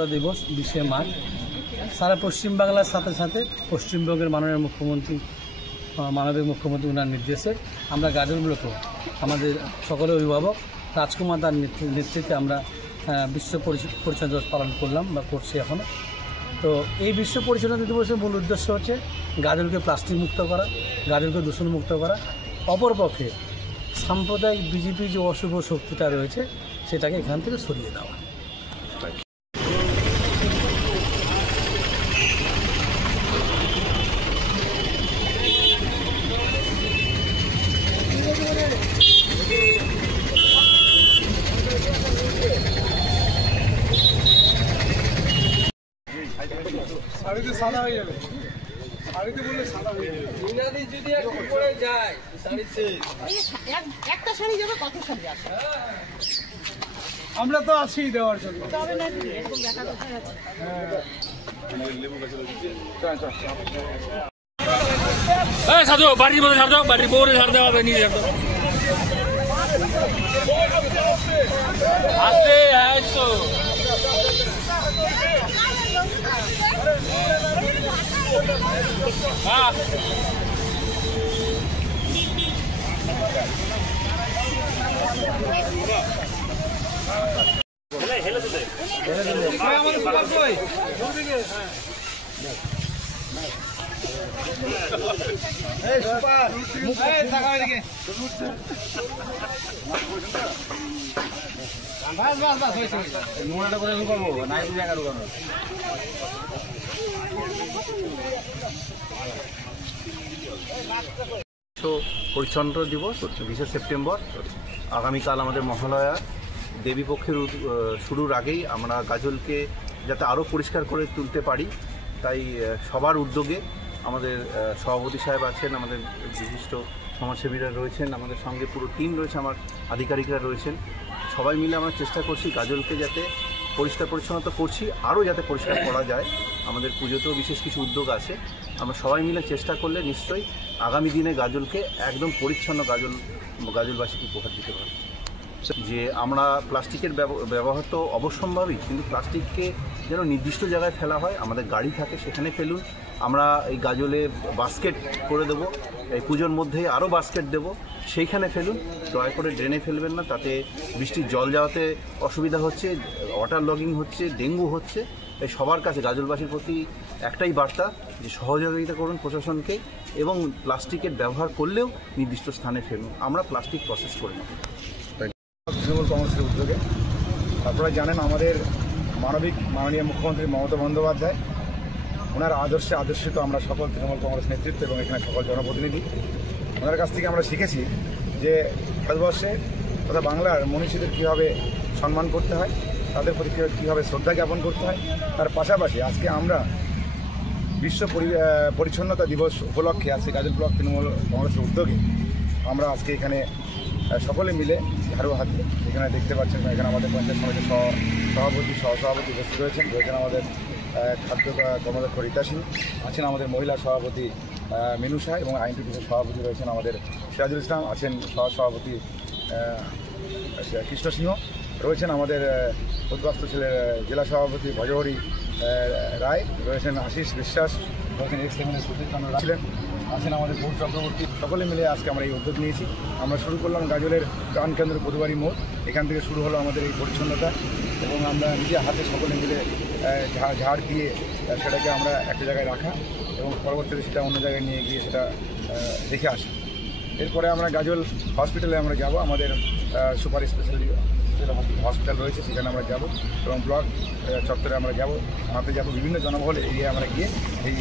পরিচ্ছন্নতা দিবস 20শে মার্চ সারা পশ্চিমবাংলার সাথে সাথে পশ্চিমবঙ্গের মাননীয় মুখ্যমন্ত্রী ওনার নির্দেশে আমরা গাজল ব্লকেও আমাদের সকলের অভিভাবক রাজকুমার তার নেতৃত্বে আমরা বিশ্ব পরিচ্ছন্নতা দিবস পালন করলাম বা করছি এখনও। তো এই বিশ্ব পরিচ্ছন্নতা দিবসের মূল উদ্দেশ্য হচ্ছে গাজলকে প্লাস্টিক মুক্ত করা, গাজলকে দূষণ মুক্ত করা, অপরপক্ষে সাম্প্রদায়িক বিজেপি যে অশুভ শক্তিটা রয়েছে সেটাকে এখান থেকে সরিয়ে দেওয়া। শাড়িতে সাদা হয়ে যাবে, শাড়িতে বললে সাদা হয়ে যাবে। মিনাদি যদি একটু পরে যায় শাড়িতে, একটা শাড়ি যাবে, কত শাড়ি আছে? আমরা তো আছি দেওয়ার জন্য। তবে না এরকম দেখা কোথায় আছে? হ্যাঁ সাজো, বাড়ির মধ্যে ছাড় দাও, বাড়ির বউরে ছাড় দেওয়া হবে, নিয়ে যাবো আসতে। হ্যাঁ তো হ্যাঁ পরিচ্ছন্নতা দিবস 20শে সেপ্টেম্বর আগামীকাল আমাদের মহালয়া দেবী পক্ষের শুরুর আগেই আমরা গাজলকে যাতে আরও পরিষ্কার করে তুলতে পারি তাই সবার উদ্যোগে আমাদের সভাপতি সাহেব আছেন, আমাদের বিশিষ্ট সমাজসেবীরা রয়েছেন, আমাদের সঙ্গে পুরো টিম রয়েছে, আমার আধিকারিকরা রয়েছেন, সবাই মিলে আমরা চেষ্টা করছি গাজলকে যাতে পরিষ্কার পরিচ্ছন্নতা করছি, আরও যাতে পরিষ্কার করা যায়। আমাদের পুজোতেও বিশেষ কিছু উদ্যোগ আছে, আমরা সবাই মিলে চেষ্টা করলে নিশ্চয়ই আগামী দিনে গাজলকে একদম পরিচ্ছন্ন গাজলবাসীকে উপহার দিতে পারব। যে আমরা প্লাস্টিকের ব্যবহার তো অবশ্যম্ভাবী, কিন্তু প্লাস্টিককে যেন নির্দিষ্ট জায়গায় ফেলা হয়, আমাদের গাড়ি থাকে সেখানে ফেলুন। আমরা এই গাজলে বাস্কেট করে দেবো, এই পুজোর মধ্যেই আরও বাস্কেট দেব, সেইখানে ফেলুন, দয়া করে ড্রেনে ফেলবেন না, তাতে বৃষ্টির জল যাওয়াতে অসুবিধা হচ্ছে, ওয়াটার লগিং হচ্ছে, ডেঙ্গু হচ্ছে। এই সবার কাছে গাজলবাসীর প্রতি একটাই বার্তা যে সহযোগিতা করুন প্রশাসনকে, এবং প্লাস্টিকের ব্যবহার করলেও নির্দিষ্ট স্থানে ফেলুন, আমরা প্লাস্টিক প্রসেস করে নেব। তৃণমূল কংগ্রেসের উদ্যোগে আপনারা জানেন আমাদের মাননীয় মুখ্যমন্ত্রী মমতা বন্দ্যোপাধ্যায় ওনার আদর্শিত আমরা সকল তৃণমূল কংগ্রেস নেতৃত্ব এবং এখানে সকল জনপ্রতিনিধি ওনার কাছ থেকে আমরা শিখেছি যে ভারতবর্ষে তথা বাংলার মনীষীদের কীভাবে সম্মান করতে হয়, তাদের প্রতি কীভাবে শ্রদ্ধা জ্ঞাপন করতে হয়। তার পাশাপাশি আজকে আমরা বিশ্ব পরিচ্ছন্নতা দিবস উপলক্ষে আজকে গাজল ব্লক তৃণমূল কংগ্রেসের উদ্যোগে আমরা আজকে এখানে সকলে মিলে ঝাড়ু হাতে, এখানে দেখতে পাচ্ছেন এখানে আমাদের পঞ্চায়েত সমিতির সভাপতি সহসভাপতি উপস্থিত রয়েছেন আমাদের খাদ্য কর্মদক্ষ রীতা সিং, আছেন আমাদের মহিলা সভাপতি মিনুষা, এবং আইনটিপিসির সভাপতি রয়েছেন আমাদের সিরাজুল ইসলাম, আছেন সহসভাপতি কৃষ্ণ সিংহ, রয়েছেন আমাদের উদ্বাস্তু ছেলের জেলা সভাপতি ভজহরি রায়, রয়েছেন আশিস বিশ্বাস, রয়েছেন এক্স-এমএলএ সুশীল চন্দ্র ছিলেন, আছেন আমাদের পৌর চক্রবর্তী। সকলে মিলে আজকে আমরা এই উদ্যোগ নিয়েছি। আমরা শুরু করলাম গাজলের প্রাণকেন্দ্র পদুয়ারি মোড়, এখান থেকে শুরু হলো আমাদের এই পরিচ্ছন্নতা, এবং আমরা নিজের হাতে সকলে মিলে ঝাড় দিয়ে সেটাকে আমরা একটা জায়গায় রাখা এবং পরবর্তীতে সেটা অন্য জায়গায় নিয়ে গিয়ে সেটা দেখে আসা। এরপরে আমরা গাজল হসপিটালে আমরা যাব, আমাদের সুপার স্পেশালিটি হসপিটাল রয়েছে সেখানে আমরা যাব, এবং ব্লক চত্বরে আমরা যাব, হাতে যাব, বিভিন্ন জনবহুল এরিয়ায় আমরা গিয়ে এই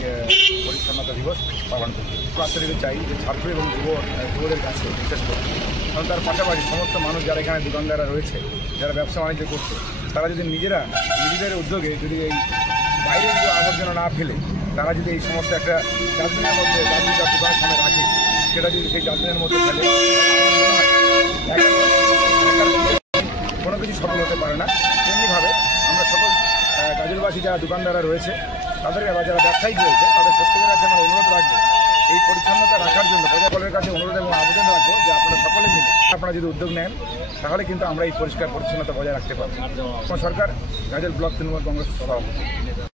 পরিচ্ছন্নতা দিবস পালন করব। বাচ্চাদের চাই যে ছাত্র এবং যুবদের কাছে বিশেষ করে, কারণ তার পাশাপাশি সমস্ত মানুষ যারা এখানে দোকানদাররা রয়েছে, যারা ব্যবসা বাণিজ্য করছে, তারা যদি নিজেদের উদ্যোগে যদি এই বাইরে যদি আবর্জনা না ফেলে, তারা যদি এই সমস্ত একটা ডাস্টবিনের মধ্যে দোকানের সামনে রাখে, সেটা যদি সেই ডাস্টবিনের মধ্যে ফেলে কোনো কিছু সফল হতে পারে না। তেমনিভাবে আমরা সকল গাজলবাসী যারা দোকানদাররা রয়েছে, তাদের বা যারা ব্যবসায়িক রয়েছে, তাদের প্রত্যেকের কাছে আমরা অনুরোধ রাখবো এই পরিচ্ছন্নতা রাখার জন্য, প্রজাপালের কাছে অনুরোধ এবং আবেদন রাখবো যে আপনারা সকলে আপনারা যদি উদ্যোগ নেন তাহলে কিন্তু আমরা এই পরিষ্কার পরিচ্ছন্নতা বজায় রাখতে পারবো। সরকার গাজল ব্লক তৃণমূল কংগ্রেস সভাপতি।